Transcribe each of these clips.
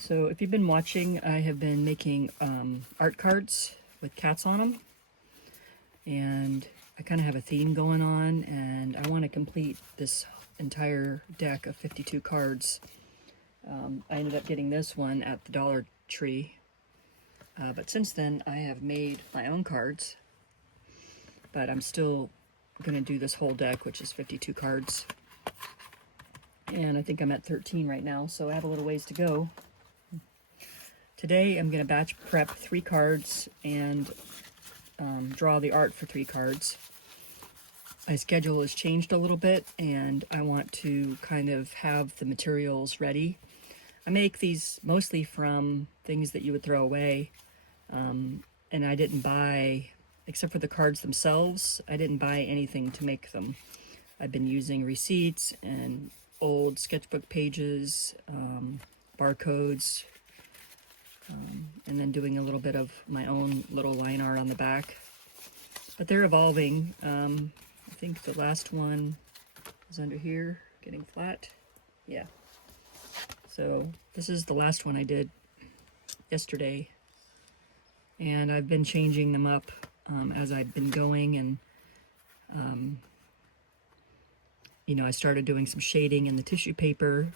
So if you've been watching, I have been making art cards with cats on them, and I kind of have a theme going on, and I want to complete this entire deck of 52 cards. I ended up getting this one at the Dollar Tree, but since then I have made my own cards, but I'm still going to do this whole deck, which is 52 cards, and I think I'm at 13 right now, so I have a little ways to go. Today I'm going to batch prep 3 cards and draw the art for 3 cards. My schedule has changed a little bit, and I want to kind of have the materials ready. I make these mostly from things that you would throw away, and I didn't buy, except for the cards themselves, I didn't buy anything to make them. I've been using receipts and old sketchbook pages, barcodes, and then doing a little bit of my own little line art on the back. But they're evolving. I think the last one is under here, getting flat. Yeah. So this is the last one I did yesterday. And I've been changing them up as I've been going, and I started doing some shading in the tissue paper.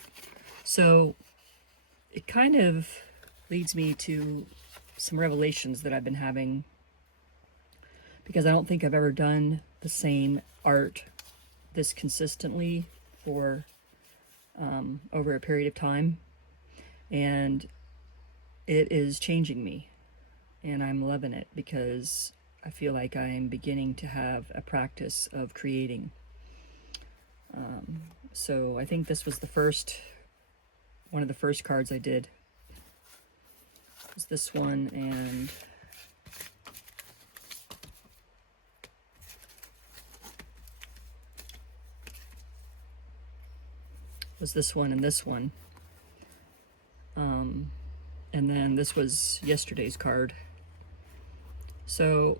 So it kind of leads me to some revelations that I've been having, because I don't think I've ever done the same art this consistently for over a period of time, and it is changing me, and I'm loving it because I feel like I'm beginning to have a practice of creating. So I think this was one of the first cards I did. Was this one, and was this one and this one. And then this was yesterday's card. So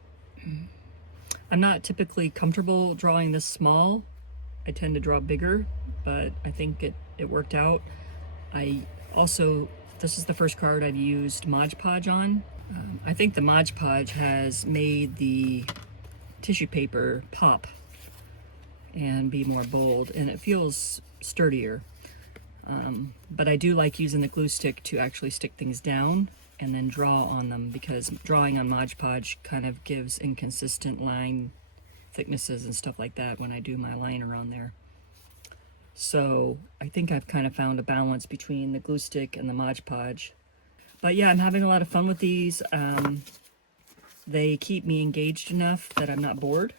I'm not typically comfortable drawing this small. I tend to draw bigger, but I think it worked out. This is the first card I've used Mod Podge on. I think the Mod Podge has made the tissue paper pop and be more bold, and it feels sturdier. But I do like using the glue stick to actually stick things down and then draw on them, because drawing on Mod Podge kind of gives inconsistent line thicknesses and stuff like that when I do my line around there. So I think I've kind of found a balance between the glue stick and the Mod Podge. But yeah, I'm having a lot of fun with these. They keep me engaged enough that I'm not bored,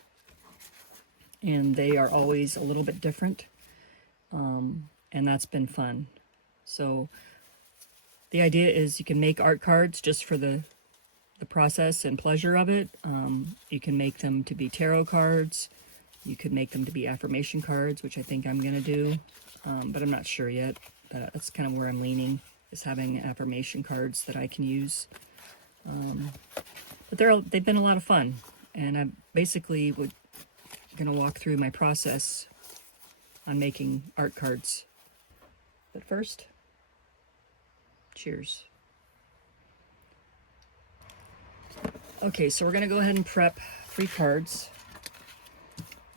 and they are always a little bit different, and that's been fun. So the idea is you can make art cards just for the process and pleasure of it. You can make them to be tarot cards. You could make them to be affirmation cards, which I think I'm going to do, but I'm not sure yet. That's kind of where I'm leaning, is having affirmation cards that I can use. But they've been a lot of fun, and I basically going to walk through my process on making art cards. But first, cheers. Okay, so we're going to go ahead and prep 3 cards.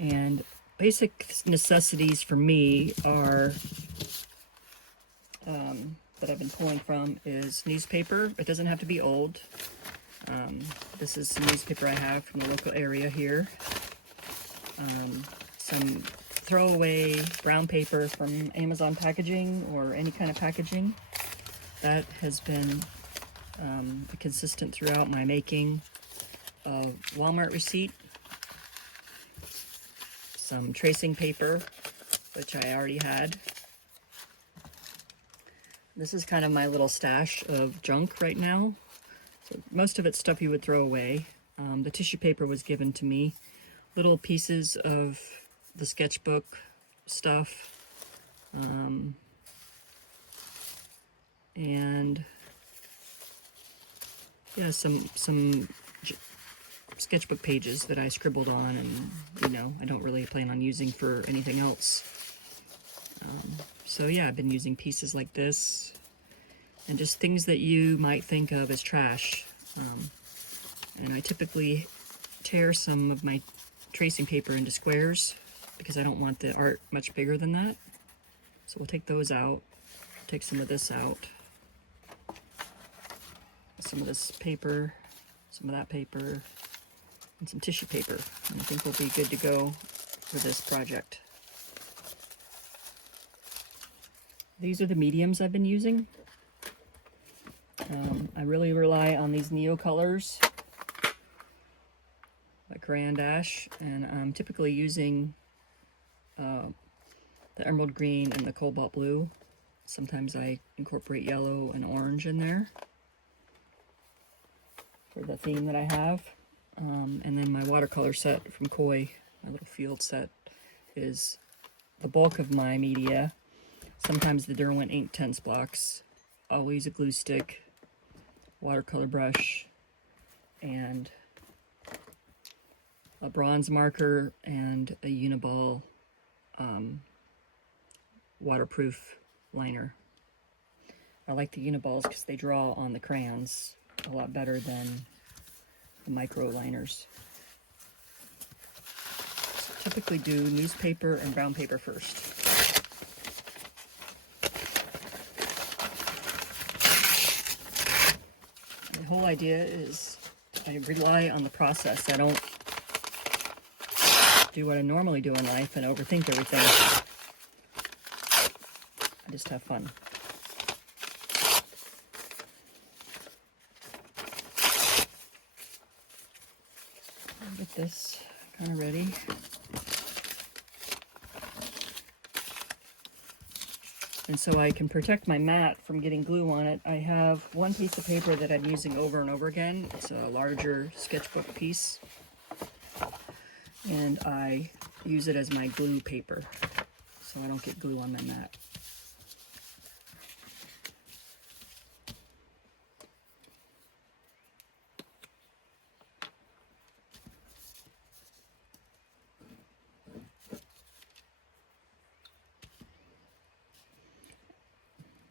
And basic necessities for me are, that I've been pulling from, is newspaper. It doesn't have to be old. This is some newspaper I have from the local area here. Some throwaway brown paper from Amazon packaging or any kind of packaging. That has been consistent throughout my making. A Walmart receipt. Some tracing paper, which I already had. This is kind of my little stash of junk right now. So most of it's stuff you would throw away. The tissue paper was given to me. Little pieces of the sketchbook stuff. And yeah, some sketchbook pages that I scribbled on, and I don't really plan on using for anything else. So yeah, I've been using pieces like this. and just things that you might think of as trash. And I typically tear some of my tracing paper into squares because I don't want the art much bigger than that. So we'll take those out, take some of this out, some of this paper, some of that paper, and some tissue paper. And I think we'll be good to go for this project. These are the mediums I've been using. I really rely on these Neo colors, like Crayon Dash, and I'm typically using the emerald green and the cobalt blue. Sometimes I incorporate yellow and orange in there for the theme that I have. And then my watercolor set from Koi, my little field set, is the bulk of my media. Sometimes the Derwent ink tense blocks. I'll use a glue stick, watercolor brush, and a bronze marker and a Uniball waterproof liner. I like the Uniballs because they draw on the crayons a lot better than the micro liners. So typically do newspaper and brown paper first. The whole idea is I rely on the process. I don't do what I normally do in life and overthink everything. I just have fun. I'll get this kind of ready. And so I can protect my mat from getting glue on it, I have one piece of paper that I'm using over and over again. It's a larger sketchbook piece. And I use it as my glue paper, so I don't get glue on my mat.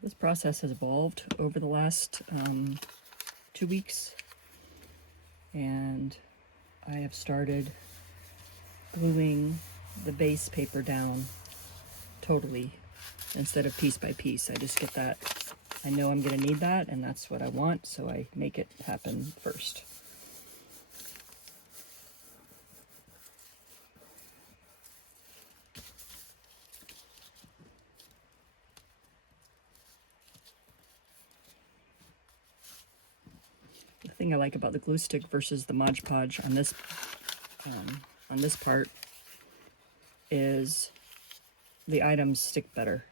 This process has evolved over the last 2 weeks, and I have started gluing the base paper down totally instead of piece by piece. I just get that. I know I'm going to need that, and that's what I want, so I make it happen first. The thing I like about the glue stick versus the Mod Podge on this part is the items stick better,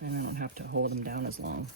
and I don't have to hold them down as long.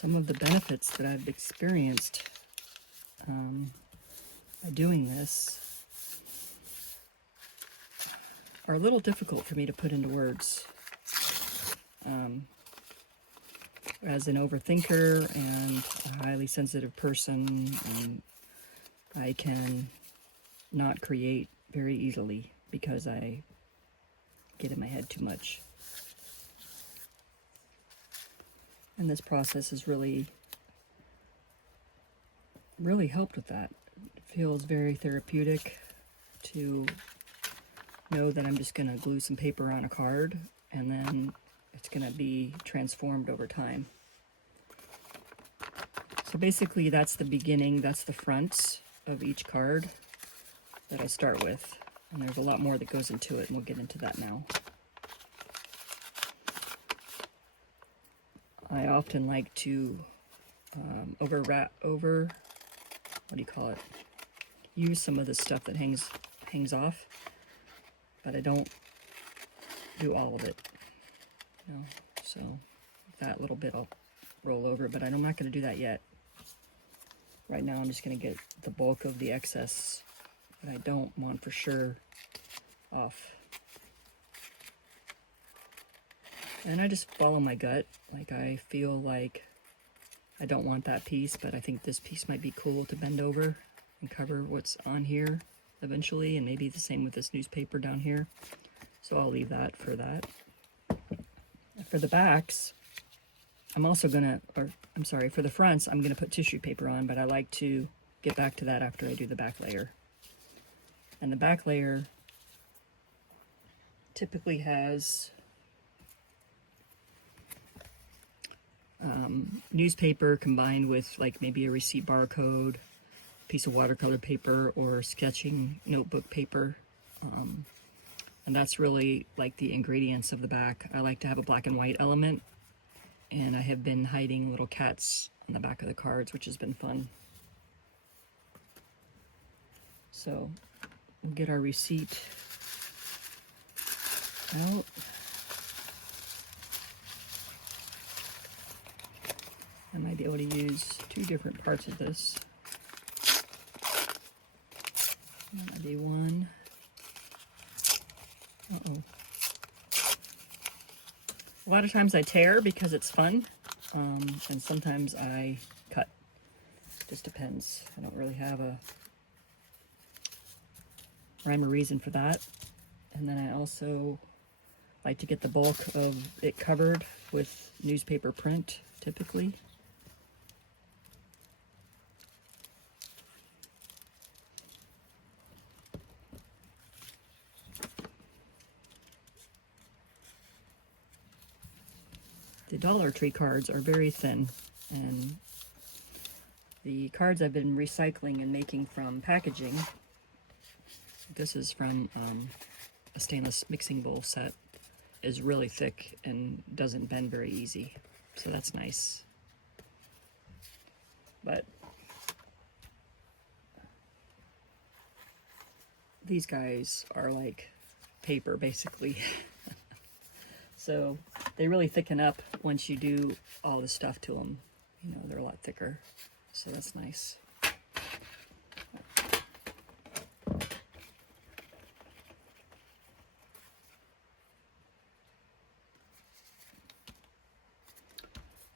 Some of the benefits that I've experienced by doing this are a little difficult for me to put into words. As an overthinker and a highly sensitive person, I can not create very easily because I get in my head too much. And this process has really helped with that. It feels very therapeutic to know that I'm just going to glue some paper on a card and then it's going to be transformed over time. So basically that's the beginning, that's the front of each card that I start with. And there's a lot more that goes into it, and we'll get into that now. I often like to what do you call it? Use some of the stuff that hangs off, but I don't do all of it. You know, so that little bit I'll roll over, but I'm not going to do that yet. Right now I'm just going to get the bulk of the excess that I don't want for sure off. And I just follow my gut. Like, I feel like I don't want that piece, but I think this piece might be cool to bend over and cover what's on here eventually, and maybe the same with this newspaper down here. So I'll leave that for that. For the backs, I'm also gonna, for the fronts, I'm gonna put tissue paper on, but I like to get back to that after I do the back layer. And the back layer typically has newspaper combined with like maybe a receipt barcode, piece of watercolor paper, or sketching notebook paper. And that's really like the ingredients of the back. I like to have a black and white element, and I have been hiding little cats on the back of the cards, which has been fun. So we'll get our receipt out. I might be able to use two different parts of this. That might be one. Uh-oh. A lot of times I tear because it's fun, and sometimes I cut. Just depends. I don't really have a rhyme or reason for that. And then I also like to get the bulk of it covered with newspaper print, typically. The Dollar Tree cards are very thin, and the cards I've been recycling and making from packaging, this is from a stainless mixing bowl set, is really thick and doesn't bend very easy, so that's nice. But these guys are like paper, basically. So they really thicken up once you do all the stuff to them. You know, they're a lot thicker, so that's nice.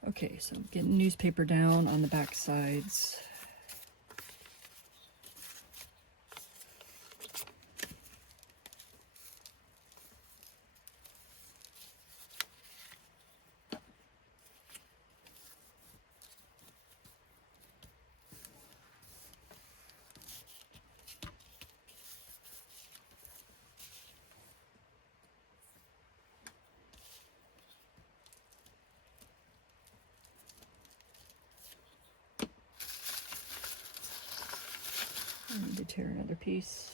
Okay, so getting newspaper down on the back sides. I need to tear another piece.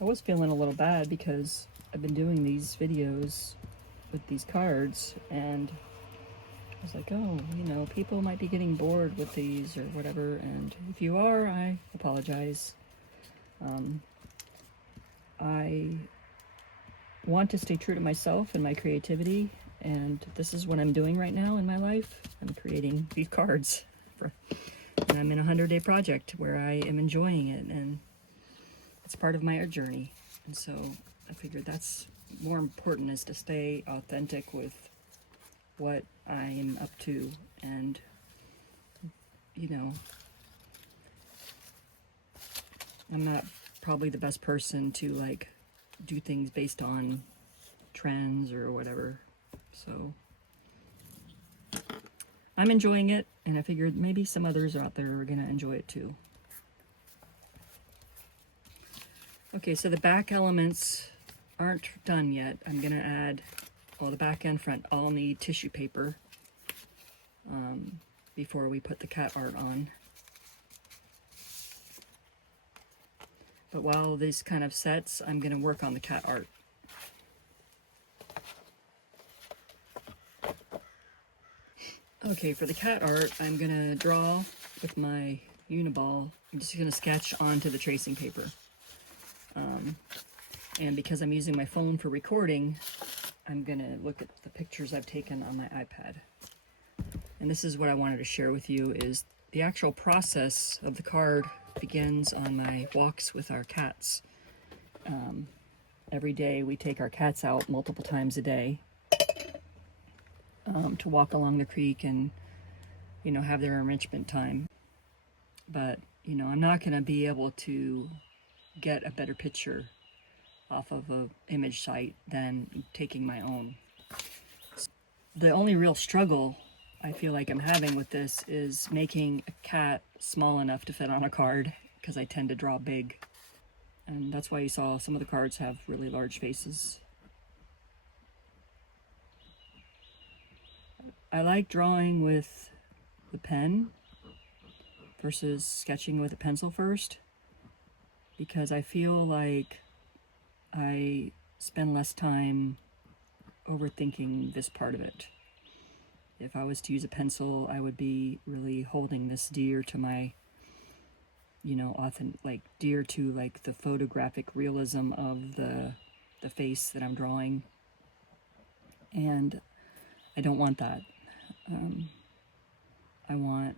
I was feeling a little bad because I've been doing these videos with these cards, and I was like, oh, you know, people might be getting bored with these or whatever, and if you are, I apologize. I want to stay true to myself and my creativity, And this is what I'm doing right now in my life. I'm creating these cards. And I'm in a 100-day project where I am enjoying it, and it's part of my art journey. And so I figured that's more important, is to stay authentic with what I am up to. And, you know, I'm not probably the best person to like do things based on trends or whatever. So I'm enjoying it, and I figured maybe some others out there are gonna enjoy it too. Okay, so the back elements aren't done yet. I'm gonna add, well, the back and front all need tissue paper before we put the cat art on. But while this kind of sets, I'm gonna work on the cat art. Okay, for the cat art, I'm gonna draw with my Uniball. I'm just gonna sketch onto the tracing paper. And because I'm using my phone for recording, I'm gonna look at the pictures I've taken on my iPad. And this is what I wanted to share with you, is the actual process of the card begins on my walks with our cats. Every day we take our cats out multiple times a day to walk along the creek and, you know, have their enrichment time. But, you know, I'm not gonna be able to get a better picture off of an image site than taking my own. The only real struggle I feel like I'm having with this is making a cat small enough to fit on a card, because I tend to draw big. And that's why you saw some of the cards have really large faces. I like drawing with the pen versus sketching with a pencil first, because I feel like I spend less time overthinking this part of it. If I was to use a pencil, I would be really holding this dear to my, you know, dear to like the photographic realism of the face that I'm drawing. And I don't want that. I want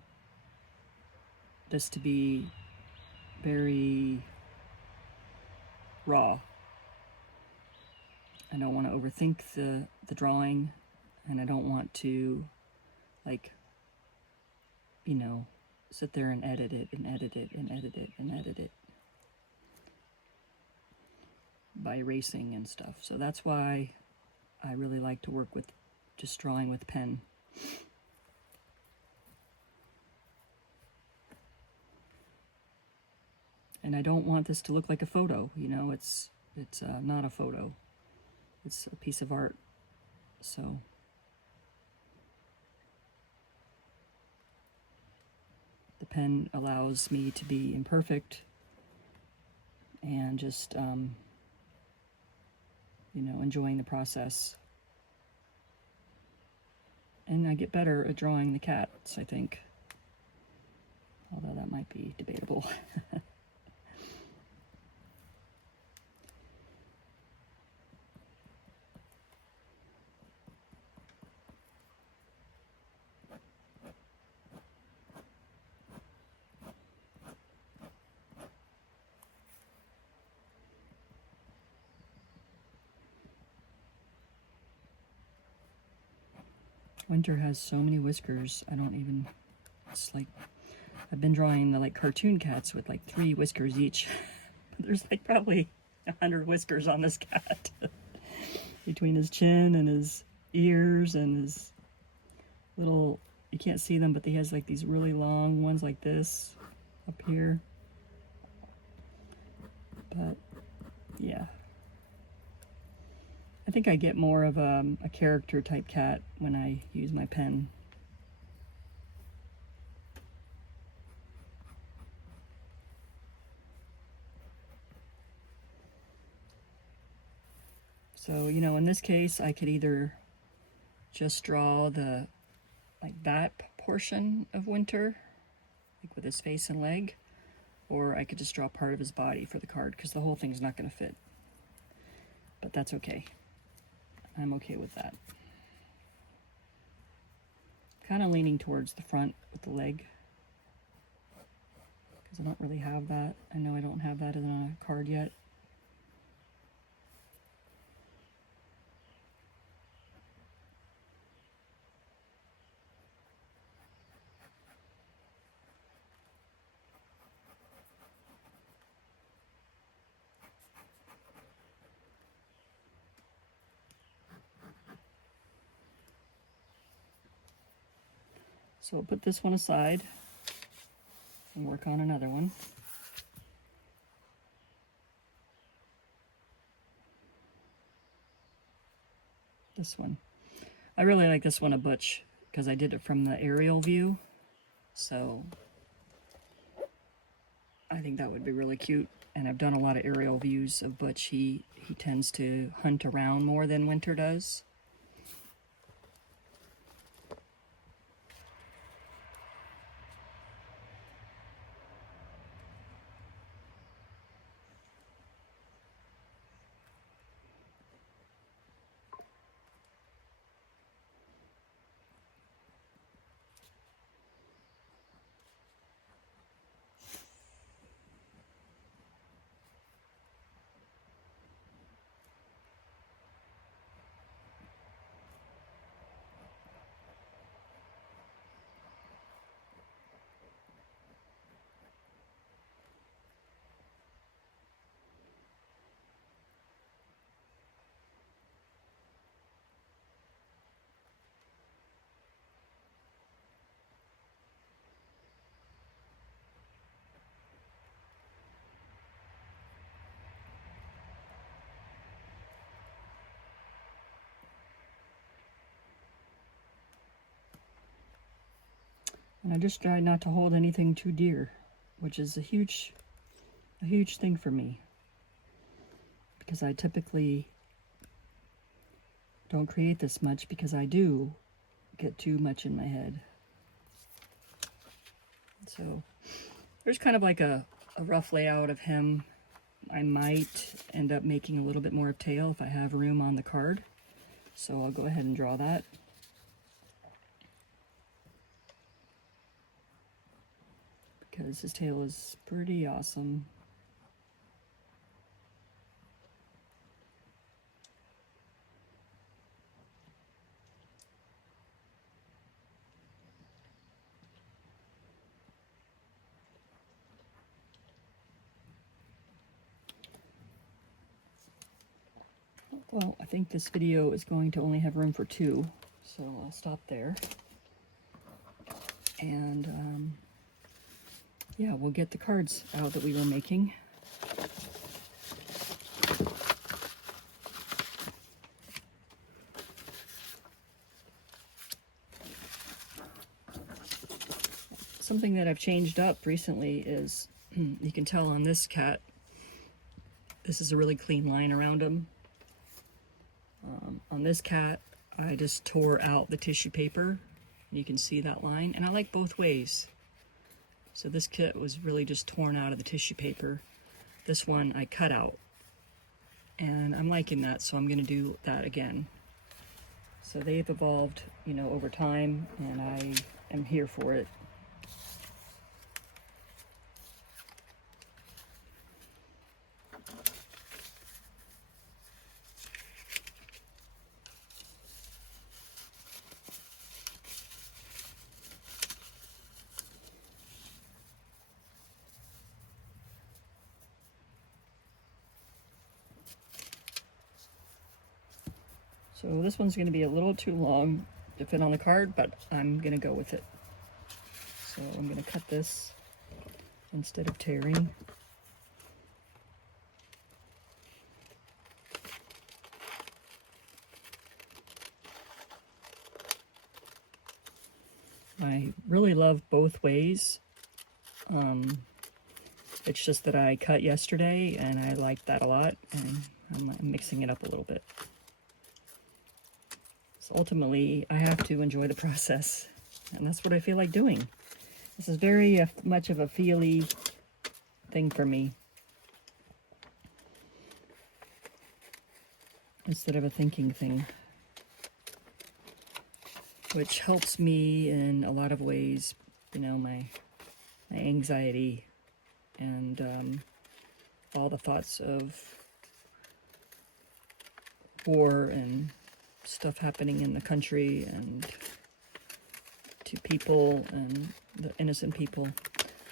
this to be very raw. I don't want to overthink the drawing, and I don't want to, like, you know, sit there and edit it and edit it and edit it and edit it by erasing and stuff. So that's why I really like to work with just drawing with pen. And I don't want this to look like a photo, you know, it's not a photo. It's a piece of art. So the pen allows me to be imperfect and just, you know, enjoying the process. And I get better at drawing the cats, I think. Although that might be debatable. Winter has so many whiskers, I don't even, it's like, I've been drawing the like cartoon cats with like 3 whiskers each. There's like probably 100 whiskers on this cat. Between his chin and his ears and his little, you can't see them, but he has like these really long ones like this up here. But yeah. I think I get more of a character type cat when I use my pen. So, you know, in this case, I could either just draw the, like that portion of Winter, like with his face and leg, or I could just draw part of his body for the card, because the whole thing's not going to fit. But that's okay. I'm okay with that. kind of leaning towards the front with the leg, because I don't really have that. I know I don't have that in a card yet. So I'll put this one aside and work on another one. This one. I really like this one a Butch because I did it from the aerial view. So I think that would be really cute. And I've done a lot of aerial views of Butch. He tends to hunt around more than Winter does. And I just try not to hold anything too dear, which is a huge thing for me, because I typically don't create this much because I do get too much in my head. So there's kind of like a rough layout of him. I might end up making a little bit more of tail if I have room on the card. So I'll go ahead and draw that. Because his tail is pretty awesome. Well, I think this video is going to only have room for 2, so I'll stop there. And yeah, we'll get the cards out that we were making. Something that I've changed up recently is, you can tell on this cat, this is a really clean line around him. On this cat, I just tore out the tissue paper. You can see that line, and I like both ways. So this kit was really just torn out of the tissue paper. This one I cut out, and I'm liking that, so I'm going to do that again. So they've evolved, you know, over time, and I am here for it. So this one's going to be a little too long to fit on the card, but I'm going to go with it. So I'm going to cut this instead of tearing. I really love both ways. It's just that I cut yesterday and I liked that a lot, and I'm mixing it up a little bit. So ultimately, I have to enjoy the process, and that's what I feel like doing. This is very much of a feely thing for me, instead of a thinking thing. which helps me in a lot of ways, you know, my anxiety and all the thoughts of war and stuff happening in the country and to people and the innocent people.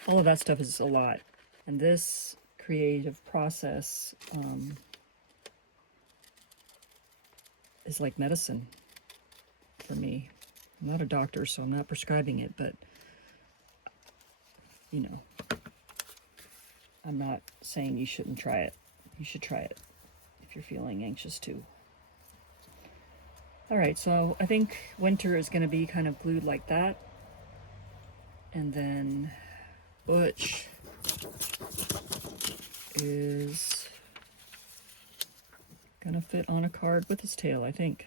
All of that stuff is a lot. And this creative process is like medicine for me. I'm not a doctor, so I'm not prescribing it, but, you know, I'm not saying you shouldn't try it. You should try it if you're feeling anxious too. All right, so I think winter is going to be kind of glued like that. And then Butch is going to fit on a card with his tail, I think.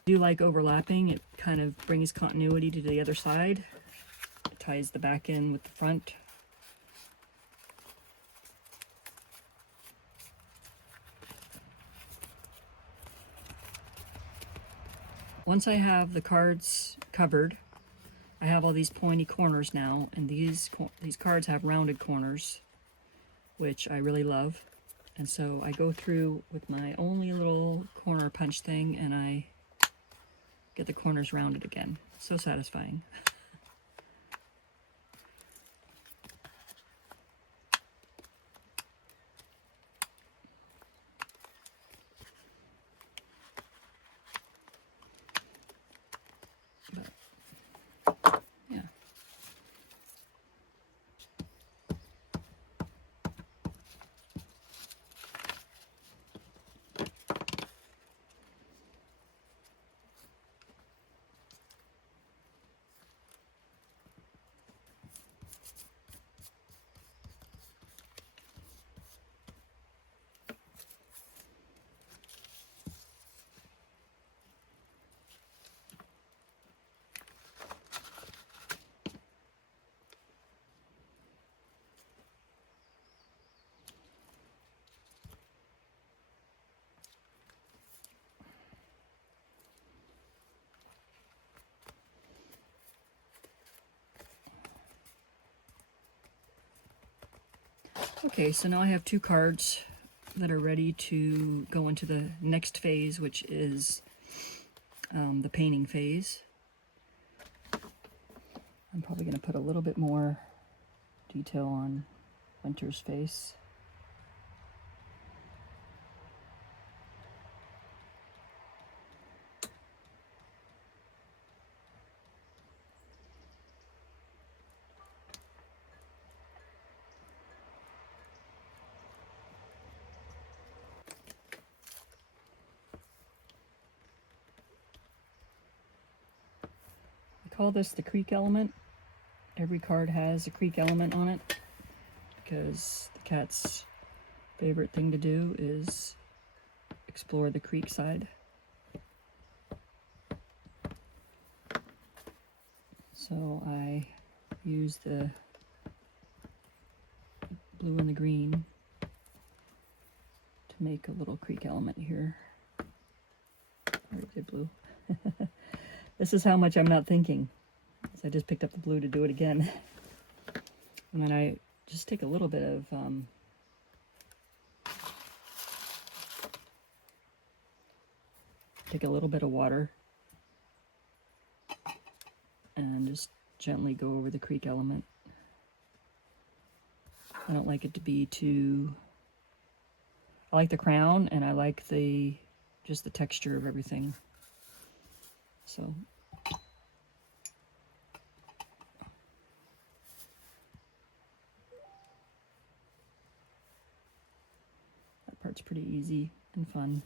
I do like overlapping. It kind of brings continuity to the other side. It ties the back in with the front. Once I have the cards covered, I have all these pointy corners now, and these cards have rounded corners, which I really love. And so I go through with my only little corner punch thing, and I get the corners rounded again. So satisfying. But, yeah. Okay, so now I have two cards that are ready to go into the next phase, which is the painting phase. I'm probably going to put a little bit more detail on Winter's face. I call this the creek element. Every card has a creek element on it because the cat's favorite thing to do is explore the creek side. So I use the blue and the green to make a little creek element here. I already did blue. This is how much I'm not thinking. So I just picked up the blue to do it again. And then I just take a little bit of water and just gently go over the creek element. I don't like it to be too... I like the crown, and I like just the texture of everything. So it's pretty easy and fun.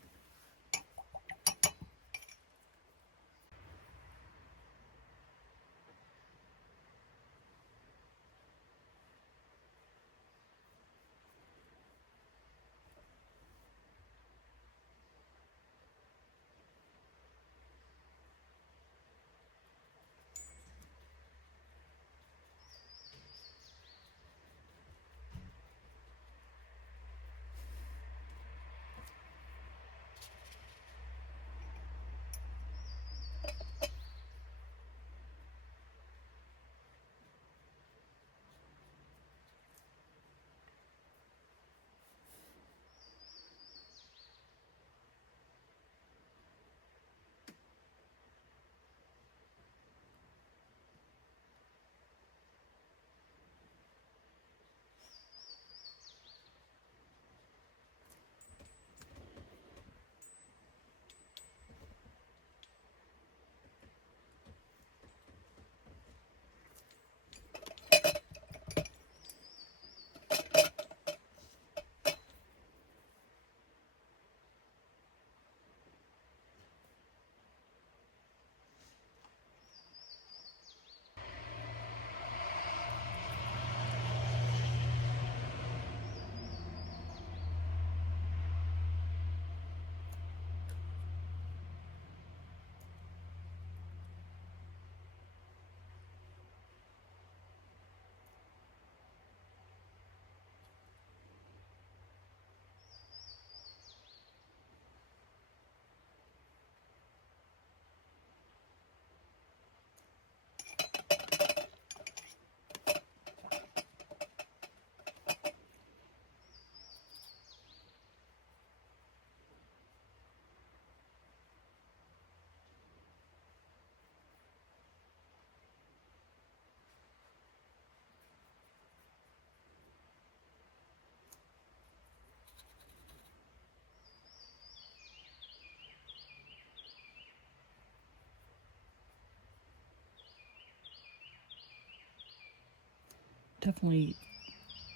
Definitely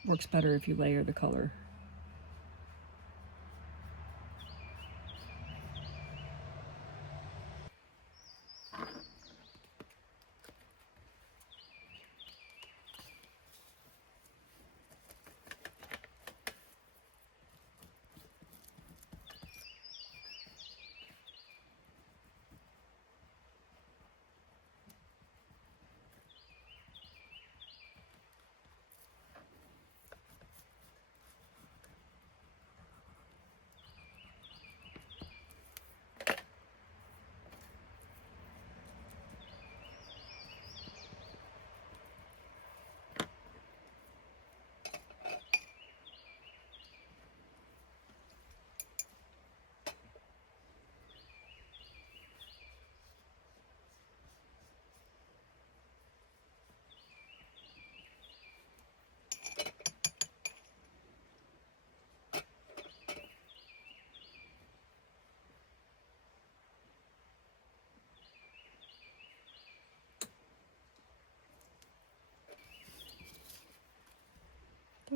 works better if you layer the color.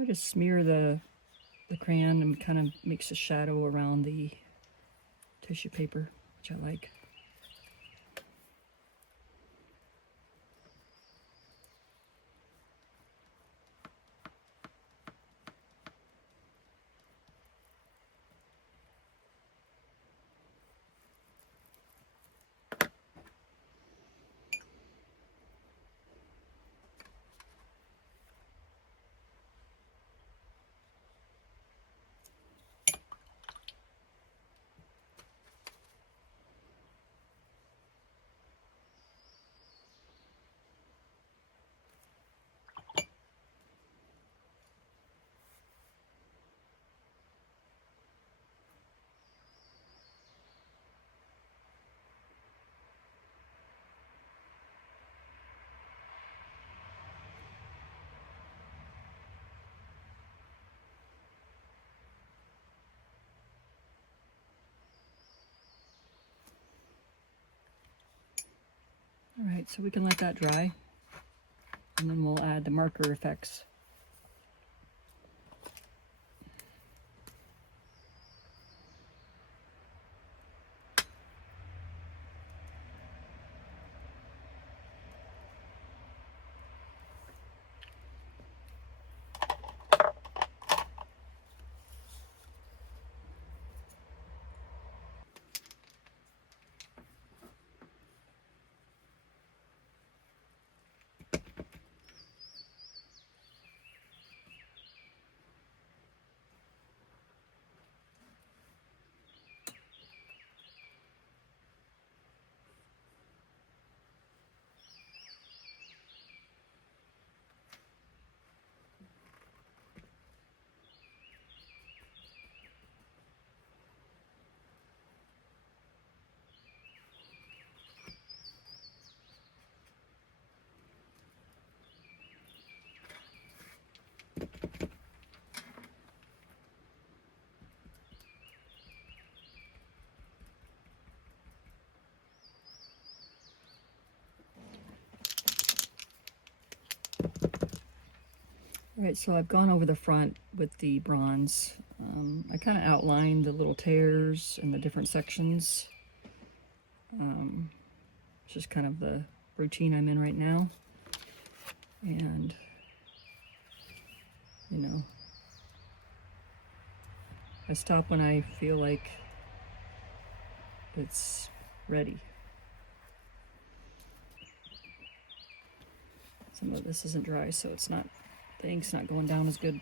I just smear the crayon and kind of makes a shadow around the tissue paper, which I like. All right, so we can let that dry, and then we'll add the marker effects. All right, so I've gone over the front with the bronze. I kind of outlined the little tears and the different sections. It's just kind of the routine I'm in right now. And, you know, I stop when I feel like it's ready. Some of this isn't dry, so it's not, the ink's not going down as good.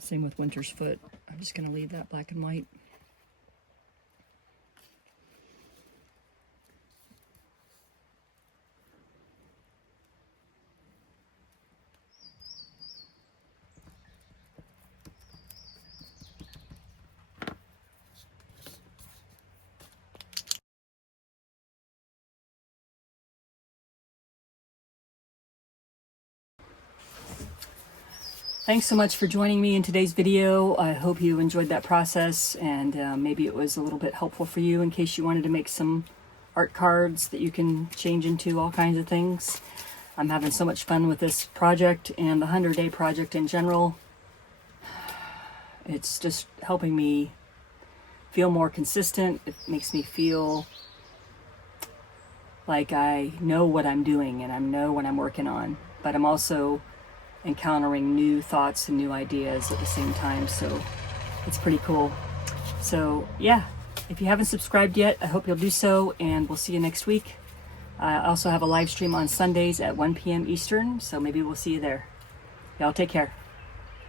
Same with Winter's Foot. I'm just going to leave that black and white. Thanks so much for joining me in today's video. I hope you enjoyed that process, and maybe it was a little bit helpful for you in case you wanted to make some art cards that you can change into all kinds of things. I'm having so much fun with this project and the 100-day project in general. It's just helping me feel more consistent. It makes me feel like I know what I'm doing and I know what I'm working on, but I'm also encountering new thoughts and new ideas at the same time, so it's pretty cool. So yeah, if you haven't subscribed yet, I hope you'll do so, and we'll see you next week. I also have a live stream on Sundays at 1 p.m. Eastern, so maybe we'll see you there. Y'all take care.